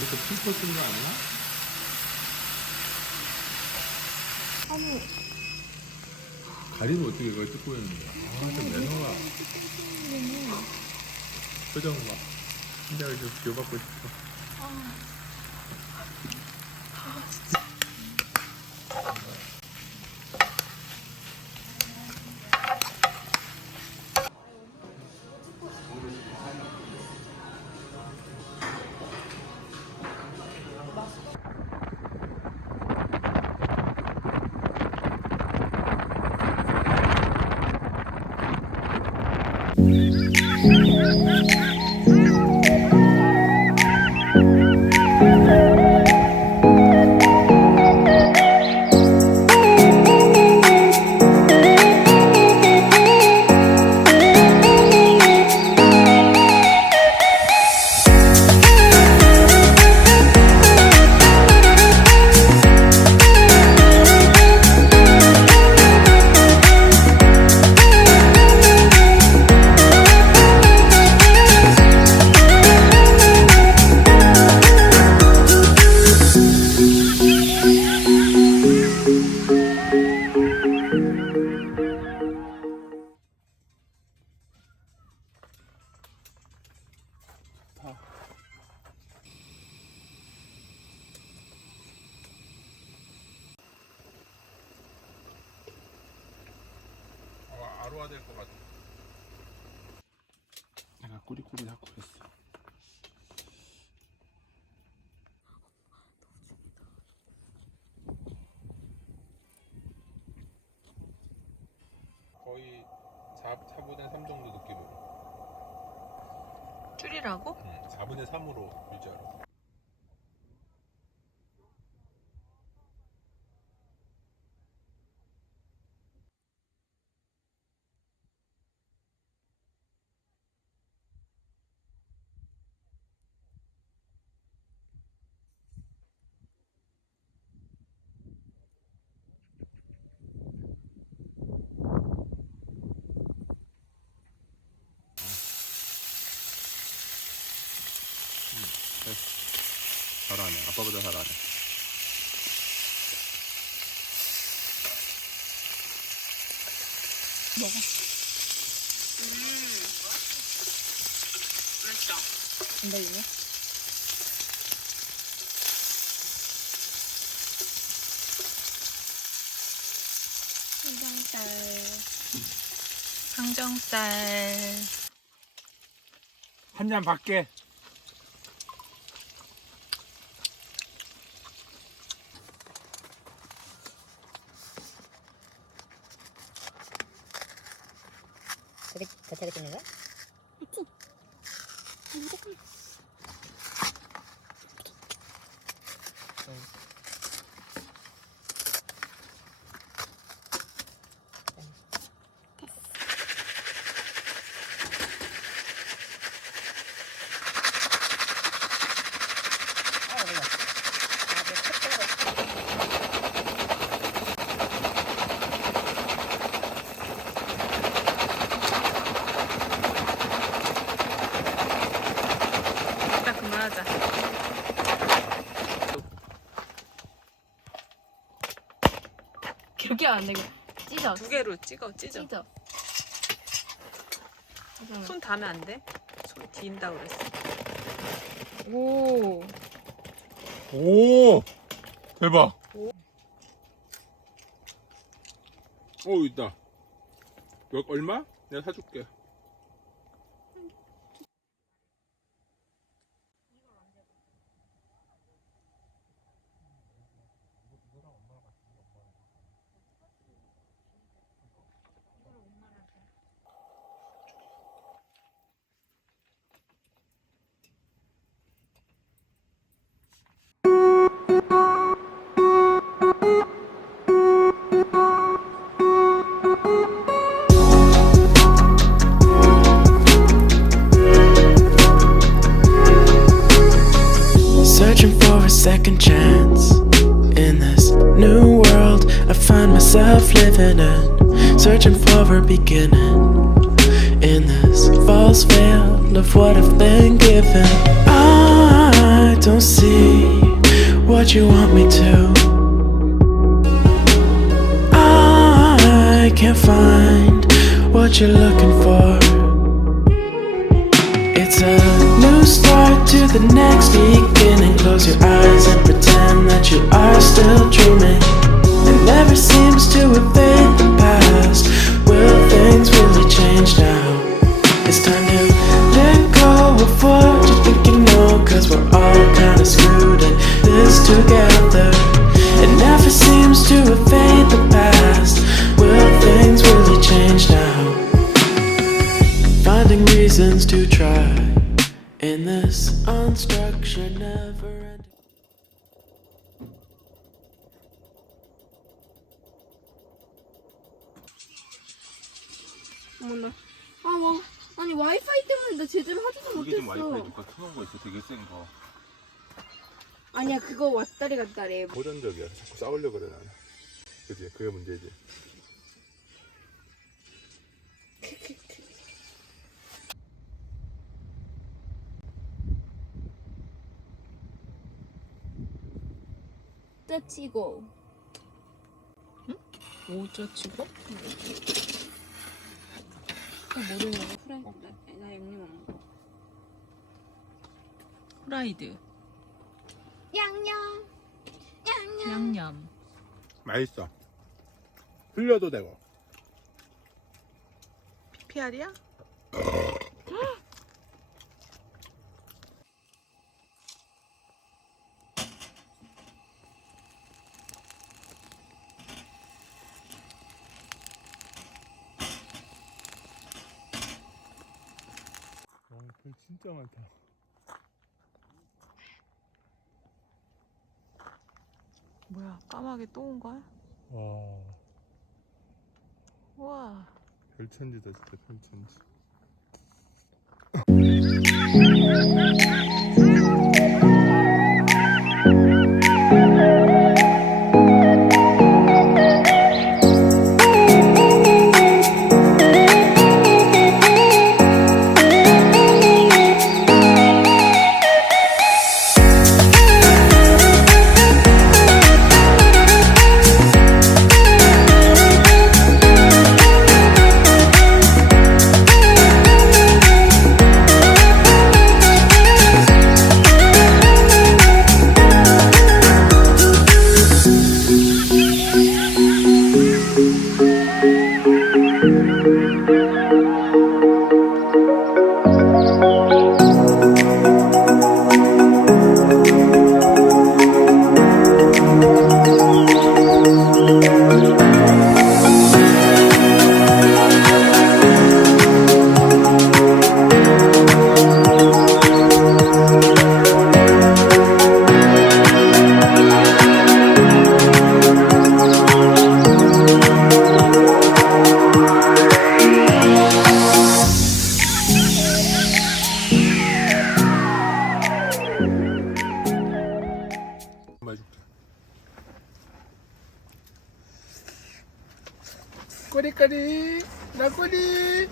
이렇게 필터 쓴 거 아니야? 아니 가리면 어떻게 이걸 뜯고 있는데? 좀 내놓아. 표정 봐. 심장을 좀 기어받고 싶어. 아로하 될 것 같아. 내가 꾸리꾸리 하고 그랬어. 거의 4분의 3 정도 느낌으로. 줄이라고? 응, 4분의 3으로 유지하라. 잘하네. 아빠보다 잘하네. 먹어. 맛있어. 안 달리네. 항정살. 한 잔 밖에. 저게 대체로 찍는 거야? 그치? 무조건. 그만하자. 그렇게 안 되고 찢어. 두 개로 찢어. 찢어. 손 닿으면 안 돼. 손 뒤인다 그랬어. 오. 오! 대박! 오. 오, 있다. 몇, 얼마? 내가 사줄게. Searching for a second chance in this new world I find myself living in. Searching for a beginning in this false veil of what I've been given. I don't see what you want me to. I can't find what you're looking for. It's a new start to the next beginning. Close your eyes and pretend that you are still dreaming. It never seems to evade the past. Will things really change now? It's time to let go of what you think you know, 'cause we're all kinda screwed in this together. It never seems to evade the past. Will things really change now? Finding reasons to try in this unstructured never-ending. 어머나. 아니 와이파이 때문에 나 제대로 하지도 이게 지금 못했어. 와이파이 누가 켜놓은 거 있어. 되게 센 거. 아니야 그거 왔다리 갔다리. 고전적이야. 자꾸 싸우려고 그래 나는. 그치? 그게 문제지. 떼치고. 오저치고? 모르는 거 프라이드. 나 양념 안 먹어. 프라이드. 양념. 양념. 맛있어. 흘려도 되고. PR이야? 별 진짜 많다. 뭐야, 까마귀 또 온 거야? 와, 우와. 별천지다 진짜 별천지. 꼬리꼬리 나꼬리